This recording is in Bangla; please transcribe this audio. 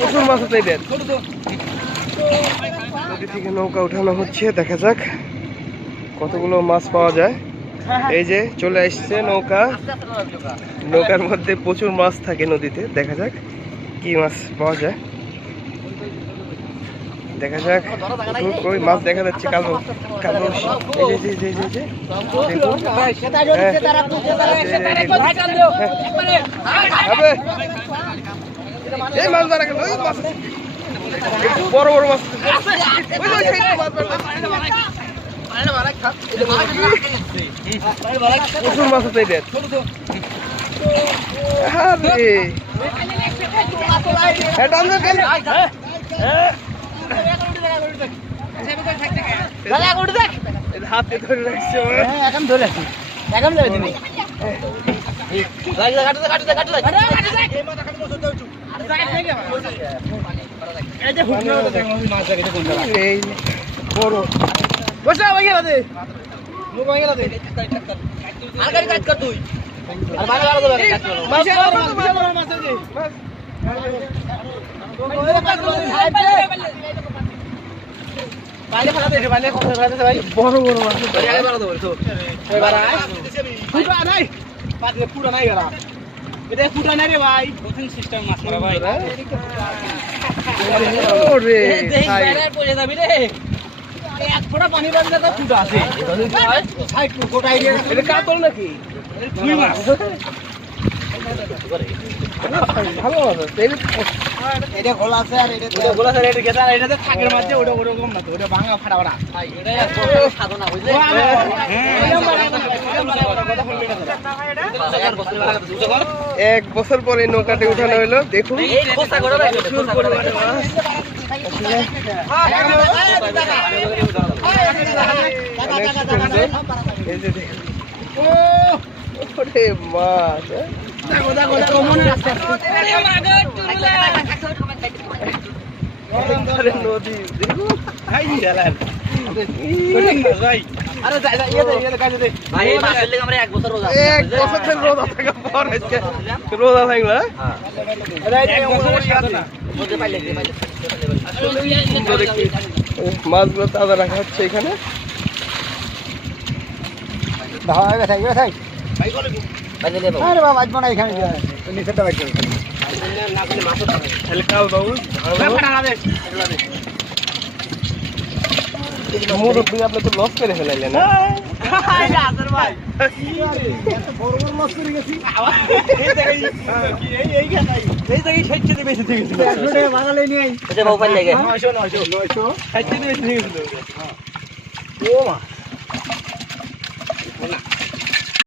প্রচুর মাছ আছে এদের। নদী থেকে নৌকা উঠানো হচ্ছে, দেখা যাক কতগুলো মাছ পাওয়া যায়। এই যে চলে আসছে নৌকা, নৌকার মধ্যে প্রচুর মাছ থাকে নদীতে। দেখা যাক কি মাছ পাওয়া যায়, দেখা যাক। কই মাছ দেখা যাচ্ছে, কালো কালো। এই মাছ ধরা গেল, বড় বড় মাছ, প্রচুর মাছ আছে এদের। হাতে ধরে রাখছে, এখন ধরে রাখছি, এখন ধরে দিবি। ভালো এটা খোলা আছে, আর এটা খোলা আছে, এটা গেছে, আর এটাতে থাকের মাঝে ওটা ওরকম না, তো ওটা ভাঙা ফাটা ফাটা। সাধনা বুঝলে, এক বছর পরে নৌকাতে উঠানো হলো। দেখুন মাছ, নদী মাছগুলো তাজা রাখা হচ্ছে এখানে। মুরব্বী আপনি তো লস করে ফেলাইলেন না?